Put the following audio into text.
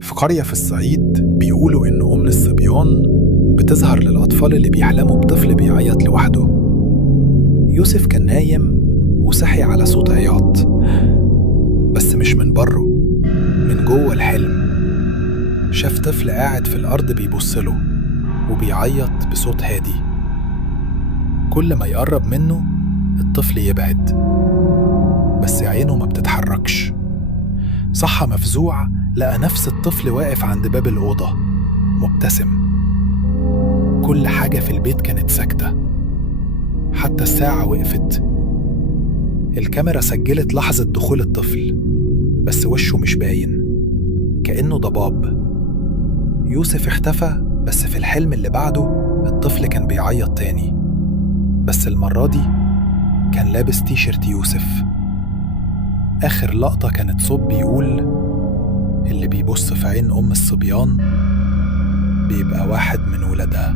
في قرية في الصعيد بيقولوا إن أم الصبيان بتظهر للأطفال اللي بيحلموا بطفل بيعيط لوحده. يوسف كان نايم وصحي على صوت عياط، بس مش من بره، من جوه الحلم. شاف طفل قاعد في الأرض بيبصله وبيعيط بصوت هادي. كل ما يقرب منه الطفل يبعد، بس عينه ما بتتحركش. صحى مفزوع، لقى نفس الطفل واقف عند باب الأوضة مبتسم. كل حاجة في البيت كانت ساكتة، حتى الساعة وقفت. الكاميرا سجلت لحظة دخول الطفل، بس وشه مش باين، كأنه ضباب. يوسف اختفى، بس في الحلم اللي بعده الطفل كان بيعيط تاني، بس المرة دي كان لابس تيشيرت يوسف. آخر لقطة كانت صوت بيقول: اللي بيبص في عين أم الصبيان بيبقى واحد من ولادها.